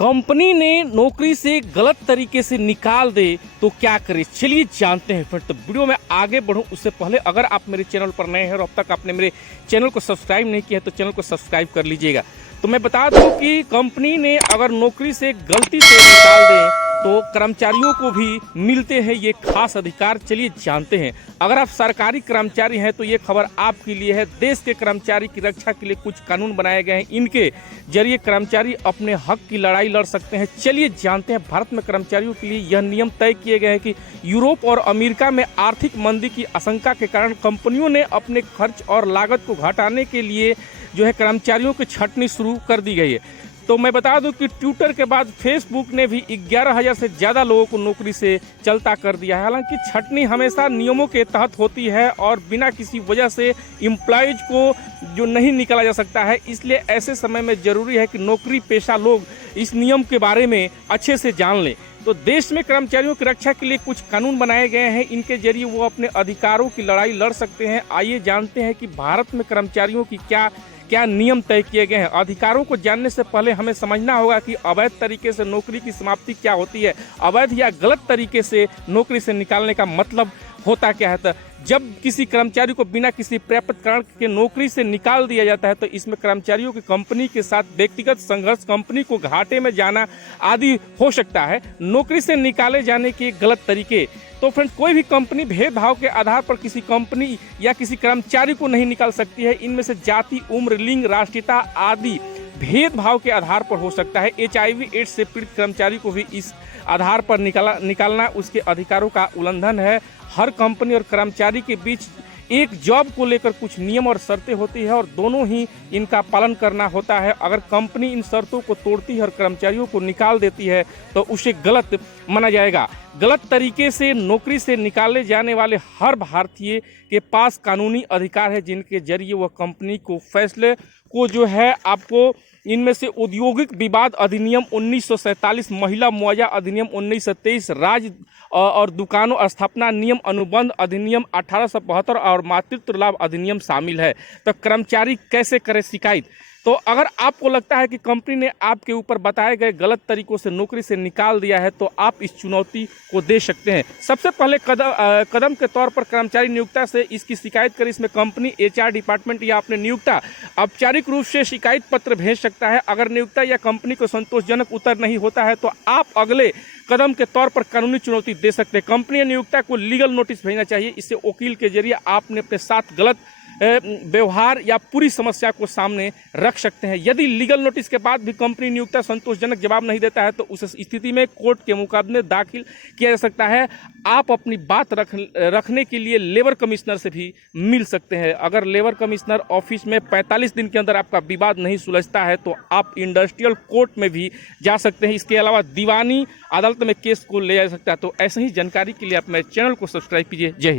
Company ने नौकरी से गलत तरीके से निकाल दे तो क्या करे, चलिए जानते हैं। फिर तो वीडियो में आगे बढ़ूं उससे पहले अगर आप मेरे चैनल पर नए हैं और अब तक आपने मेरे चैनल को सब्सक्राइब नहीं किया है तो चैनल को सब्सक्राइब कर लीजिएगा। तो मैं बता दूं कि कंपनी ने अगर नौकरी से गलती से निकाल दें तो कर्मचारियों को भी मिलते हैं ये खास अधिकार। चलिए जानते हैं। अगर आप सरकारी कर्मचारी हैं तो ये खबर आपके लिए है। देश के कर्मचारी की रक्षा के लिए कुछ कानून बनाए गए हैं, इनके जरिए कर्मचारी अपने हक की लड़ाई लड़ सकते हैं। चलिए जानते हैं। भारत में कर्मचारियों के लिए यह नियम तय किए गए हैं कि यूरोप और अमेरिका में आर्थिक मंदी की आशंका के कारण कंपनियों ने अपने खर्च और लागत को घटाने के लिए कर्मचारियों की छंटनी शुरू कर दी गई है। तो मैं बता दूं कि ट्विटर के बाद फेसबुक ने भी 11,000 से ज़्यादा लोगों को नौकरी से चलता कर दिया है। हालांकि छंटनी हमेशा नियमों के तहत होती है और बिना किसी वजह से एम्प्लॉयज को जो नहीं निकाला जा सकता है, इसलिए ऐसे समय में ज़रूरी है कि नौकरी पेशा लोग इस नियम के बारे में अच्छे से जान लें। तो देश में कर्मचारियों की रक्षा के लिए कुछ कानून बनाए गए हैं, इनके जरिए वो अपने अधिकारों की लड़ाई लड़ सकते हैं। आइए जानते हैं कि भारत में कर्मचारियों की क्या नियम तय किए गए हैं। अधिकारों को जानने से पहले हमें समझना होगा कि अवैध तरीके से नौकरी की समाप्ति क्या होती है। अवैध या गलत तरीके से नौकरी से निकालने का मतलब होता क्या है। तो जब किसी कर्मचारी को बिना किसी पर्याप्त कारण के नौकरी से निकाल दिया जाता है तो इसमें कर्मचारियों की कंपनी के साथ व्यक्तिगत संघर्ष, कंपनी को घाटे में जाना आदि हो सकता है। नौकरी से निकाले जाने के गलत तरीके, तो फ्रेंड्स कोई भी कंपनी भेदभाव के आधार पर किसी कंपनी या किसी कर्मचारी को नहीं निकाल सकती है। इनमें से जाति, उम्र, लिंग, राष्ट्रीयता आदि भेदभाव के आधार पर हो सकता है। HIV एड्स से पीड़ित कर्मचारी को भी इस आधार पर निकालना उसके अधिकारों का उल्लंघन है। हर कंपनी और कर्मचारी के बीच एक जॉब को लेकर कुछ नियम और शर्तें होती है और दोनों ही इनका पालन करना होता है। अगर कंपनी इन शर्तों को तोड़ती है और कर्मचारियों को निकाल देती है तो उसे गलत माना जाएगा। गलत तरीके से नौकरी से निकाले जाने वाले हर भारतीय के पास कानूनी अधिकार है, जिनके जरिए वह कंपनी को फैसले को आपको इनमें से औद्योगिक विवाद अधिनियम 1947, महिला मुआवजा अधिनियम 1923, राज्य और दुकानों स्थापना नियम अनुबंध अधिनियम 1872 और मातृत्व लाभ अधिनियम शामिल है। तो कर्मचारी कैसे करे शिकायत? तो अगर आपको लगता है कि कंपनी ने आपके ऊपर बताए गए गलत तरीकों से नौकरी से निकाल दिया है तो आप इस चुनौती को दे सकते हैं। सबसे पहले कदम के तौर पर कर्मचारी नियोक्ता से इसकी शिकायत करें। इसमें कंपनी HR डिपार्टमेंट या अपने नियोक्ता औपचारिक रूप से शिकायत पत्र भेज सकता है। अगर नियोक्ता या कंपनी को संतोषजनक उत्तर नहीं होता है तो आप अगले कदम के तौर पर कानूनी चुनौती दे सकते हैं। कंपनी या नियोक्ता को लीगल नोटिस भेजना चाहिए। इससे वकील के जरिए आपने अपने साथ गलत व्यवहार या पूरी समस्या को सामने रख सकते हैं। यदि लीगल नोटिस के बाद भी कंपनी नियोक्ता संतोषजनक जवाब नहीं देता है तो उस स्थिति में कोर्ट के मुकदमे दाखिल किया जा सकता है। आप अपनी बात रखने के लिए लेबर कमिश्नर से भी मिल सकते हैं। अगर लेबर कमिश्नर ऑफिस में 45 दिन के अंदर आपका विवाद नहीं सुलझता है तो आप इंडस्ट्रियल कोर्ट में भी जा सकते हैं। इसके अलावा दीवानी अदालत में केस को ले जा सकता है। तो ऐसे ही जानकारी के लिए आप मेरे चैनल को सब्सक्राइब कीजिए। जय हिंद।